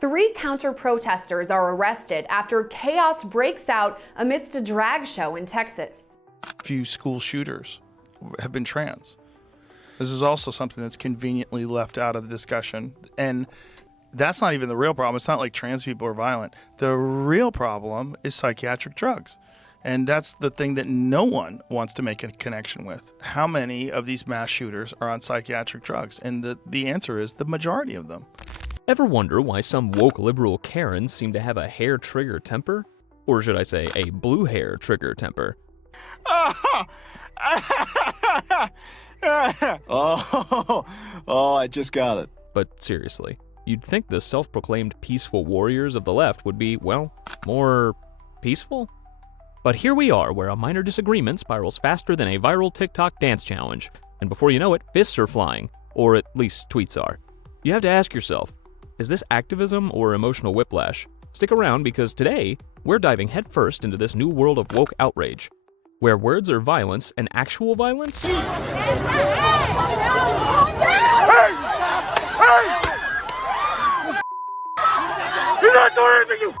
3 counter-protesters are arrested after chaos breaks out amidst a drag show in Texas. Few school shooters have been trans. This is also something that's conveniently left out of the discussion. And that's not even the real problem. It's not like trans people are violent. The real problem is psychiatric drugs. And that's the thing that no one wants to make a connection with. How many of these mass shooters are on psychiatric drugs? And the answer is the majority of them. Ever wonder why some woke liberal Karens seem to have a hair trigger temper? Or should I say, a blue hair trigger temper? I just got it. But seriously, you'd think the self-proclaimed peaceful warriors of the left would be, well, more peaceful? But here we are, where a minor disagreement spirals faster than a viral TikTok dance challenge. And before you know it, fists are flying. Or at least tweets are. You have to ask yourself, is this activism or emotional whiplash? Stick around, because today, we're diving headfirst into this new world of woke outrage, where words are violence and actual violence? You're not doing anything, you.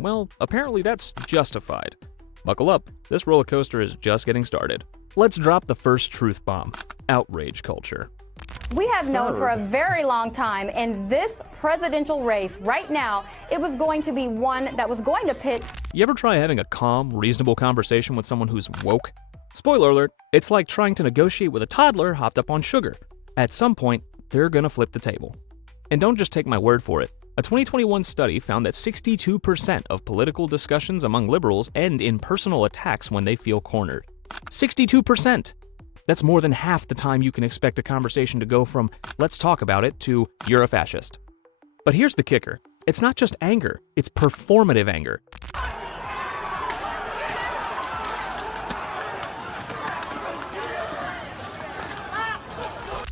Well, apparently that's justified. Buckle up, this roller coaster is just getting started. Let's drop the first truth bomb: outrage culture. We have known for a very long time in this presidential race right now, it was going to be one that was going to pit. You ever try having a calm, reasonable conversation with someone who's woke? Spoiler alert, it's like trying to negotiate with a toddler hopped up on sugar. At some point, they're gonna flip the table. And don't just take my word for it. A 2021 study found that 62% of political discussions among liberals end in personal attacks when they feel cornered. 62%! That's more than half the time you can expect a conversation to go from, let's talk about it, to, you're a fascist. But here's the kicker. It's not just anger, it's performative anger.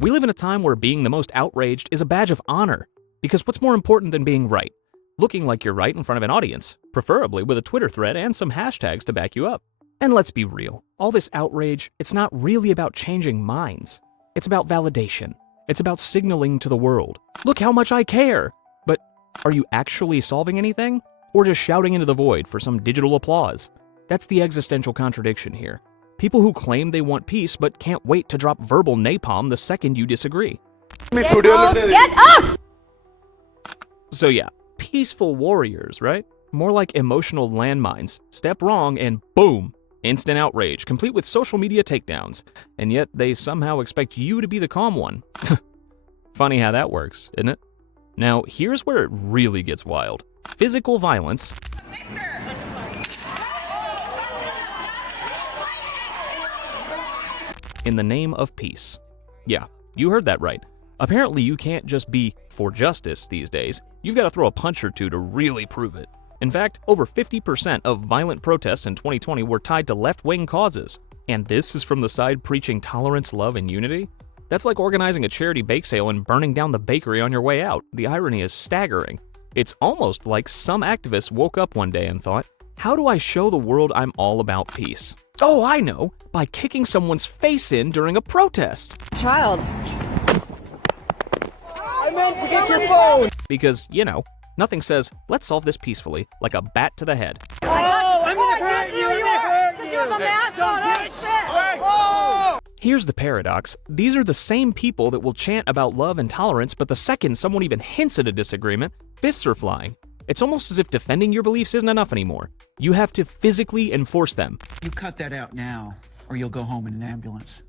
We live in a time where being the most outraged is a badge of honor. Because what's more important than being right? Looking like you're right in front of an audience, preferably with a Twitter thread and some hashtags to back you up. And let's be real, all this outrage, it's not really about changing minds. It's about validation. It's about signaling to the world, look how much I care. But are you actually solving anything? Or just shouting into the void for some digital applause? That's the existential contradiction here. People who claim they want peace but can't wait to drop verbal napalm the second you disagree. Get up! So yeah, peaceful warriors, right? More like emotional landmines. Step wrong and boom! Instant outrage, complete with social media takedowns. And yet they somehow expect you to be the calm one. Funny how that works, isn't it? Now, here's where it really gets wild. Physical violence in the name of peace. Yeah, you heard that right. Apparently you can't just be for justice these days. You've got to throw a punch or two to really prove it. In fact, over 50% of violent protests in 2020 were tied to left-wing causes. And this is from the side preaching tolerance, love, and unity? That's like organizing a charity bake sale and burning down the bakery on your way out. The irony is staggering. It's almost like some activists woke up one day and thought, how do I show the world I'm all about peace? Oh, I know! By kicking someone's face in during a protest! Child. I meant to get your phone! Because, you know, nothing says, let's solve this peacefully, like a bat to the head. Oh, I'm gonna hurt you! I'm gonna hurt you! You have a mask on, Here's the paradox. These are the same people that will chant about love and tolerance, but the second someone even hints at a disagreement, fists are flying. It's almost as if defending your beliefs isn't enough anymore. You have to physically enforce them. You cut that out now, or you'll go home in an ambulance.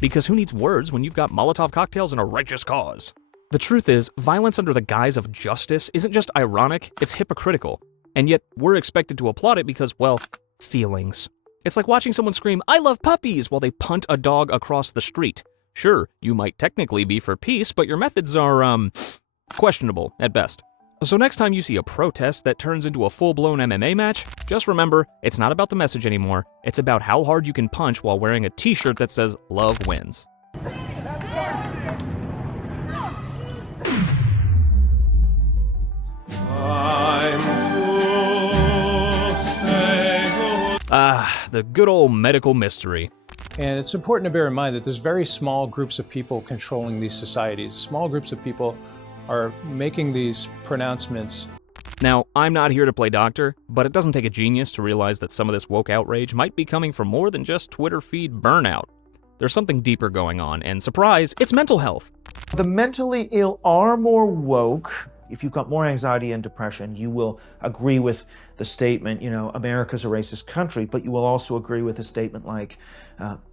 Because who needs words when you've got Molotov cocktails and a righteous cause? The truth is, violence under the guise of justice isn't just ironic, it's hypocritical. And yet, we're expected to applaud it because, well, feelings. It's like watching someone scream, "I love puppies," while they punt a dog across the street. Sure, you might technically be for peace, but your methods are, questionable at best. So next time you see a protest that turns into a full-blown MMA match, just remember, it's not about the message anymore. It's about how hard you can punch while wearing a t-shirt that says, "Love wins." The good old medical mystery. And it's important to bear in mind that there's very small groups of people controlling these societies. Small groups of people are making these pronouncements. Now, I'm not here to play doctor, but it doesn't take a genius to realize that some of this woke outrage might be coming from more than just Twitter feed burnout. There's something deeper going on, and surprise, it's mental health. The mentally ill are more woke. If you've got more anxiety and depression, you will agree with the statement, America's a racist country, but you will also agree with a statement like,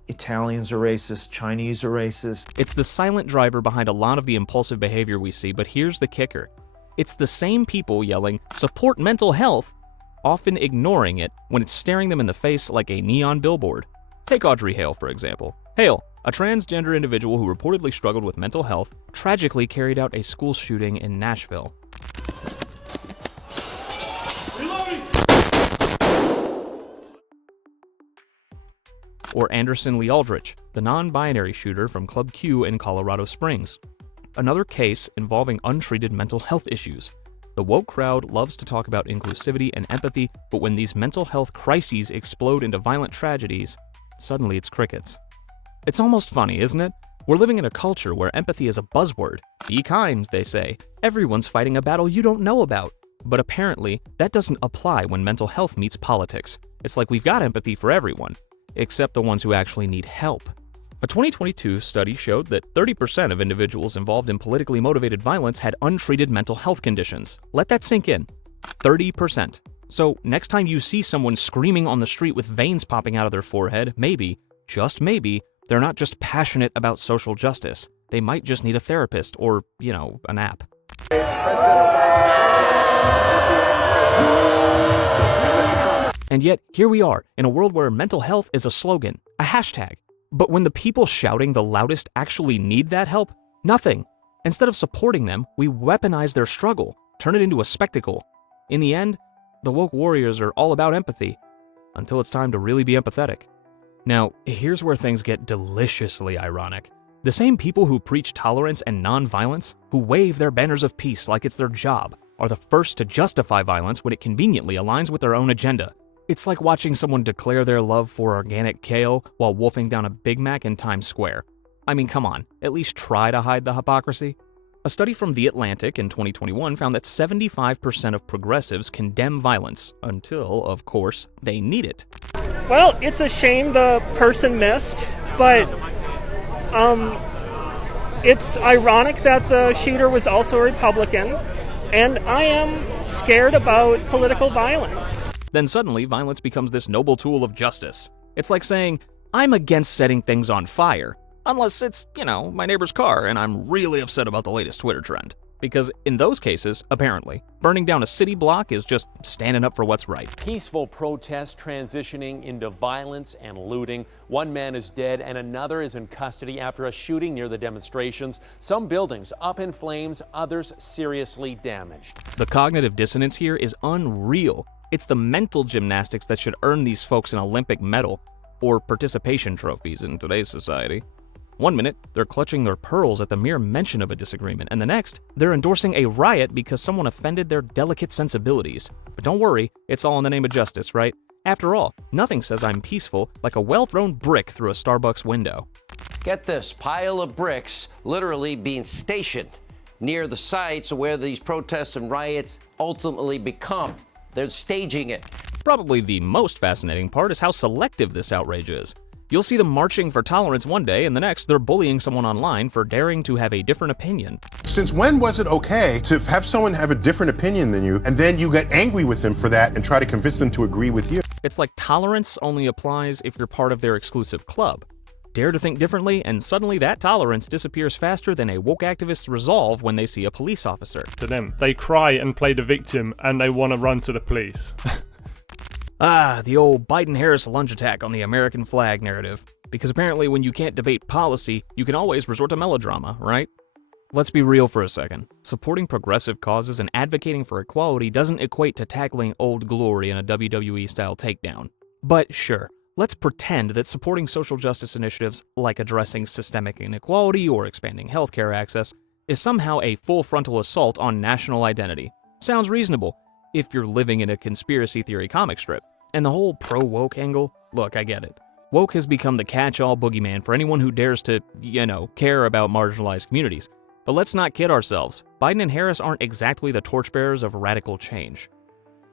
Italians are racist, Chinese are racist. It's the silent driver behind a lot of the impulsive behavior we see, but here's the kicker. It's the same people yelling, support mental health, often ignoring it when it's staring them in the face like a neon billboard. Take Audrey Hale, for example. Hale, a transgender individual who reportedly struggled with mental health, tragically carried out a school shooting in Nashville. Or Anderson Lee Aldrich, the non-binary shooter from Club Q in Colorado Springs. Another case involving untreated mental health issues. The woke crowd loves to talk about inclusivity and empathy, but when these mental health crises explode into violent tragedies, suddenly it's crickets. It's almost funny, isn't it? We're living in a culture where empathy is a buzzword. Be kind, they say. Everyone's fighting a battle you don't know about. But apparently, that doesn't apply when mental health meets politics. It's like we've got empathy for everyone, except the ones who actually need help. A 2022 study showed that 30% of individuals involved in politically motivated violence had untreated mental health conditions. Let that sink in. 30%. So next time you see someone screaming on the street with veins popping out of their forehead, maybe, just maybe, they're not just passionate about social justice. They might just need a therapist or, a nap. And yet, here we are, in a world where mental health is a slogan, a hashtag. But when the people shouting the loudest actually need that help, nothing. Instead of supporting them, we weaponize their struggle, turn it into a spectacle. In the end, the woke warriors are all about empathy, until it's time to really be empathetic. Now, here's where things get deliciously ironic. The same people who preach tolerance and nonviolence, who wave their banners of peace like it's their job, are the first to justify violence when it conveniently aligns with their own agenda. It's like watching someone declare their love for organic kale while wolfing down a Big Mac in Times Square. I mean, come on, at least try to hide the hypocrisy. A study from The Atlantic in 2021 found that 75% of progressives condemn violence until, of course, they need it. Well, it's a shame the person missed, but it's ironic that the shooter was also a Republican, and I am scared about political violence. Then suddenly, violence becomes this noble tool of justice. It's like saying, I'm against setting things on fire, unless it's, my neighbor's car and I'm really upset about the latest Twitter trend. Because in those cases, apparently, burning down a city block is just standing up for what's right. Peaceful protests transitioning into violence and looting. One man is dead and another is in custody after a shooting near the demonstrations. Some buildings up in flames, others seriously damaged. The cognitive dissonance here is unreal. It's the mental gymnastics that should earn these folks an Olympic medal, or participation trophies in today's society. One minute, they're clutching their pearls at the mere mention of a disagreement, and the next, they're endorsing a riot because someone offended their delicate sensibilities. But don't worry, it's all in the name of justice, right? After all, nothing says I'm peaceful like a well-thrown brick through a Starbucks window. Get this, pile of bricks literally being stationed near the sites where these protests and riots ultimately become. They're staging it. Probably the most fascinating part is how selective this outrage is. You'll see them marching for tolerance one day, and the next, they're bullying someone online for daring to have a different opinion. Since when was it okay to have someone have a different opinion than you, and then you get angry with them for that and try to convince them to agree with you? It's like tolerance only applies if you're part of their exclusive club. Dare to think differently, and suddenly that tolerance disappears faster than a woke activist's resolve when they see a police officer. To them, they cry and play the victim, and they want to run to the police. The old Biden-Harris lunge attack on the American flag narrative. Because apparently when you can't debate policy, you can always resort to melodrama, right? Let's be real for a second. Supporting progressive causes and advocating for equality doesn't equate to tackling Old Glory in a WWE-style takedown. But sure, let's pretend that supporting social justice initiatives like addressing systemic inequality or expanding healthcare access is somehow a full frontal assault on national identity. Sounds reasonable if you're living in a conspiracy theory comic strip. And the whole pro-woke angle, look, I get it. Woke has become the catch-all boogeyman for anyone who dares to, care about marginalized communities. But let's not kid ourselves. Biden and Harris aren't exactly the torchbearers of radical change.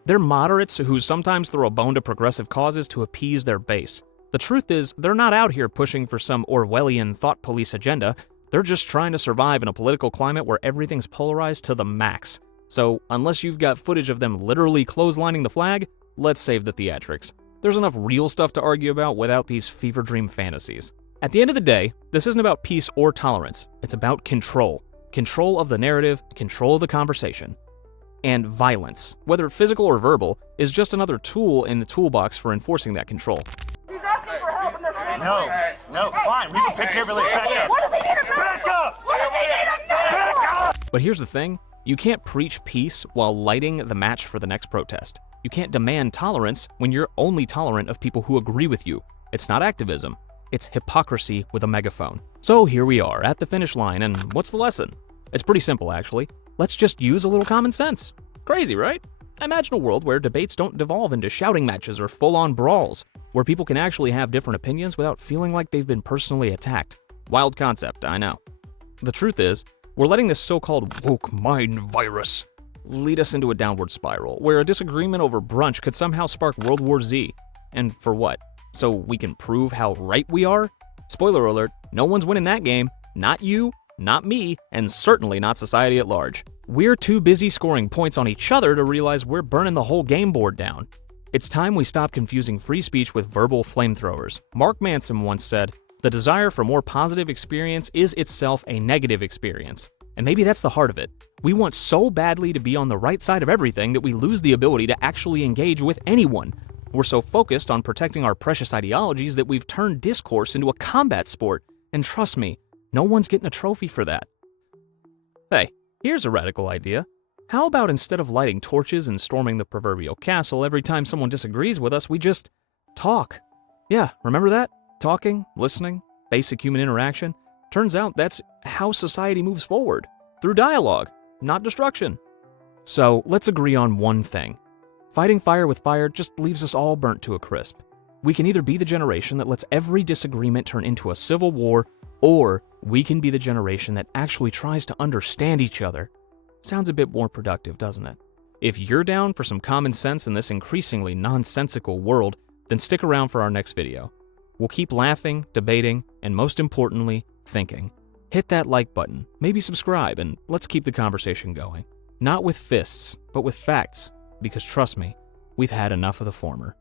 They're moderates who sometimes throw a bone to progressive causes to appease their base. The truth is, they're not out here pushing for some Orwellian thought police agenda. They're just trying to survive in a political climate where everything's polarized to the max. So, unless you've got footage of them literally clotheslining the flag, let's save the theatrics. There's enough real stuff to argue about without these fever dream fantasies. At the end of the day, this isn't about peace or tolerance. It's about control. Control of the narrative, control of the conversation. And violence, whether physical or verbal, is just another tool in the toolbox for enforcing that control. He's asking for help and there's No, fine. We can take care of it later. Back up. What does he need a medical? Back up. What does he need a medical? But here's the thing. You can't preach peace while lighting the match for the next protest. You can't demand tolerance when you're only tolerant of people who agree with you. It's not activism. It's hypocrisy with a megaphone. So here we are at the finish line, and what's the lesson? It's pretty simple, actually. Let's just use a little common sense. Crazy, right? Imagine a world where debates don't devolve into shouting matches or full-on brawls, where people can actually have different opinions without feeling like they've been personally attacked. Wild concept, I know. The truth is, we're letting this so-called woke mind virus lead us into a downward spiral, where a disagreement over brunch could somehow spark World War Z. And for what? So we can prove how right we are? Spoiler alert, no one's winning that game. Not you, not me, and certainly not society at large. We're too busy scoring points on each other to realize we're burning the whole game board down. It's time we stop confusing free speech with verbal flamethrowers. Mark Manson once said, "The desire for more positive experience is itself a negative experience." And maybe that's the heart of it. We want so badly to be on the right side of everything that we lose the ability to actually engage with anyone. We're so focused on protecting our precious ideologies that we've turned discourse into a combat sport. And trust me, no one's getting a trophy for that. Hey, here's a radical idea. How about instead of lighting torches and storming the proverbial castle every time someone disagrees with us, we just talk? Yeah, remember that? Talking, listening, basic human interaction. Turns out that's how society moves forward. Through dialogue, not destruction. So let's agree on one thing. Fighting fire with fire just leaves us all burnt to a crisp. We can either be the generation that lets every disagreement turn into a civil war, or we can be the generation that actually tries to understand each other. Sounds a bit more productive, doesn't it? If you're down for some common sense in this increasingly nonsensical world, then stick around for our next video. We'll keep laughing, debating, and most importantly, thinking. Hit that like button, maybe subscribe, and let's keep the conversation going. Not with fists, but with facts, because trust me, we've had enough of the former.